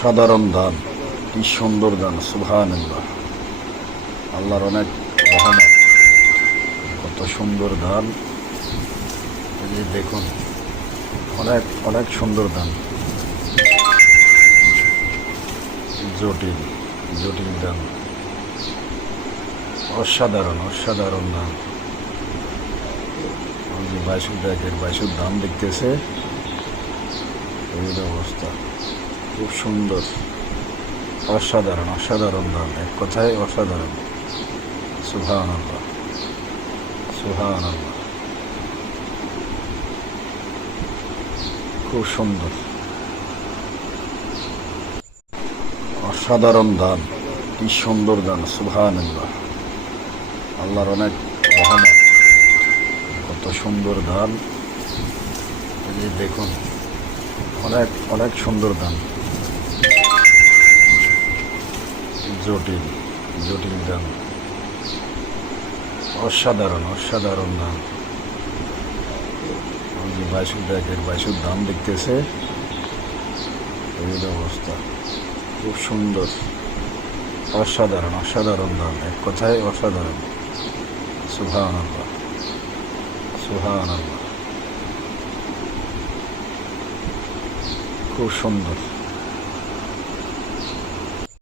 অসাধারণ ধান, কি সুন্দর ধান, সুবহানাল্লাহ। আল্লাহর অনেক রহমত। কত সুন্দর ধান, এই যে দেখুন, অনেক অনেক সুন্দর ধান। জটিল জটিল ধান, অসাধারণ অসাধারণ ধান। ওই যে বাইশুর দেখের বাইশুর ধান দেখতেছে, এই অবস্থা। খুব সুন্দর, অসাধারণ অসাধারণ ধান, এক কথায় অসাধারণ। সুবহানাল্লাহ, সুবহানাল্লাহ। খুব সুন্দর, অসাধারণ ধান, কি সুন্দর ধান, সুবহানাল্লাহ। আল্লাহর অনেক রহমত। কত সুন্দর ধান, এই যে দেখুন, অনেক অনেক সুন্দর ধান। জটিল জটিল ধান, অসাধারণ অসাধারণ ধান। ওই যে বাইশুর দেখের বাইশুর ধান দেখতেছে, এই অবস্থা। খুব সুন্দর, অসাধারণ অসাধারণ ধান, এক কথায় অসাধারণ। সুবহানাল্লাহ, সুবহানাল্লাহ। খুব সুন্দর।